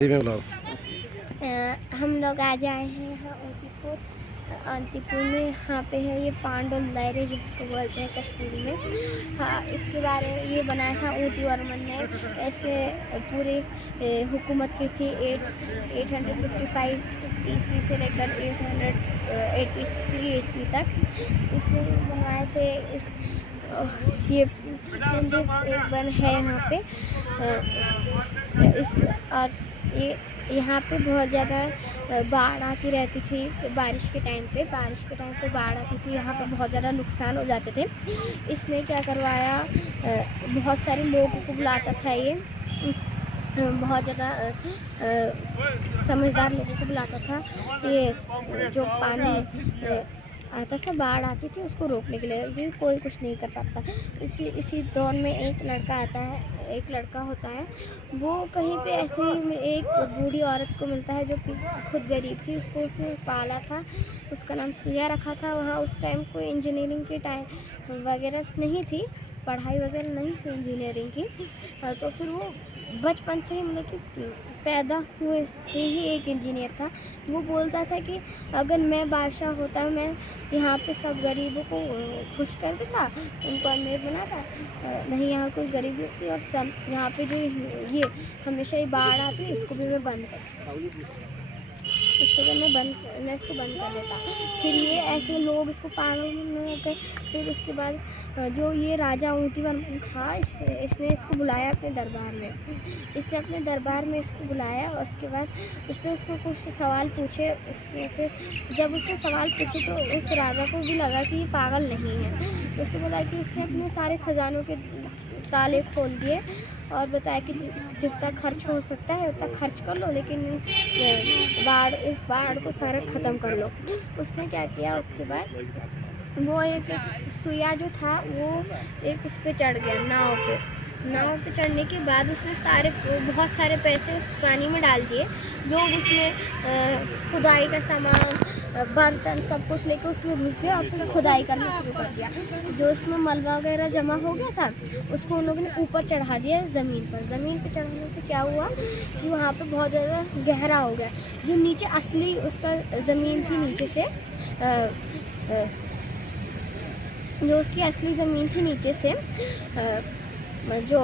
हम लोग आज आए हैं यहाँ अंतीपुर में। यहाँ पे है ये पांडुल लहरे जिसको बोलते हैं कश्मीरी में। हाँ, इसके बारे में ये बनाया था ऊटी वर्मन ने। ऐसे पूरे हुकूमत की थी 855 ईस्वी से लेकर 883 ईस्वी तक इसने बनवाए थे। ये एक बन है यहाँ पे इस और ये यहाँ पे बहुत ज़्यादा बाढ़ आती रहती थी। बारिश के टाइम पे बाढ़ आती थी। यहाँ पे बहुत ज़्यादा नुकसान हो जाते थे। इसने क्या करवाया, बहुत सारे लोगों को बुलाता था। ये बहुत ज़्यादा समझदार लोगों को बुलाता था। ये जो पानी आता था, बाढ़ आती थी, उसको रोकने के लिए कोई कुछ नहीं कर पाता। इसी दौर में एक लड़का होता है। वो कहीं पे ऐसे ही एक बूढ़ी औरत को मिलता है जो खुद गरीब थी। उसने पाला था, उसका नाम सुया रखा था। वहाँ उस टाइम कोई इंजीनियरिंग की टाइम वगैरह नहीं थी, पढ़ाई वगैरह नहीं थी इंजीनियरिंग की। तो फिर वो बचपन से ही मतलब कि पैदा हुए से ही एक इंजीनियर था। वो बोलता था कि अगर मैं बादशाह होता, मैं यहाँ पे सब गरीबों को खुश कर देता, उनको अमीर बनाता। नहीं, यहाँ कोई गरीबी होती और सब यहाँ पे जो ये हमेशा ही बाढ़ आती है, इसको भी मैं बंद कर मैं इसको बंद कर देता। फिर ये ऐसे लोग इसको पागल में होकर फिर उसके बाद जो ये राजा ऊटी वर्मन था, इसने इसको बुलाया अपने दरबार में। इसने अपने दरबार में इसको बुलाया और उसके बाद उसने उसको कुछ सवाल पूछे। जब उसने सवाल पूछे तो उस राजा को भी लगा कि ये पागल नहीं है। तो उसने बोला कि इसने अपने सारे खजानों के ताले खोल दिए और बताया कि जितना खर्च हो सकता है उतना खर्च कर लो, लेकिन इस बाढ़ को सारा ख़त्म कर लो। उसने क्या किया, उसके बाद वो एक सुया जो था वो एक उस पर चढ़ गया, नाव पे चढ़ने के बाद उसने बहुत सारे पैसे उस पानी में डाल दिए। लोग उसमें खुदाई का सामान, बर्तन सब कुछ लेकर उसमें घुस गए और फिर खुदाई करना शुरू कर दिया। जो इसमें मलबा वगैरह जमा हो गया था उसको उन लोगों ने ऊपर चढ़ा दिया ज़मीन पर चढ़ाने से क्या हुआ कि वहाँ पे बहुत ज़्यादा गहरा हो गया। जो नीचे असली उसका ज़मीन थी, नीचे से जो उसकी असली ज़मीन थी, नीचे से जो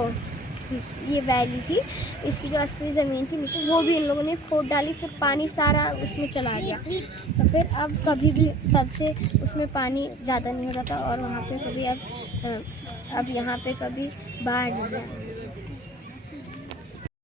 ये वैली थी, इसकी जो असली ज़मीन थी नीचे, वो भी इन लोगों ने खोद डाली। फिर पानी सारा उसमें चला गया। तो फिर अब कभी भी तब से उसमें पानी ज़्यादा नहीं हो रहा था और वहाँ पे कभी अब यहाँ पे कभी बाढ़ नहीं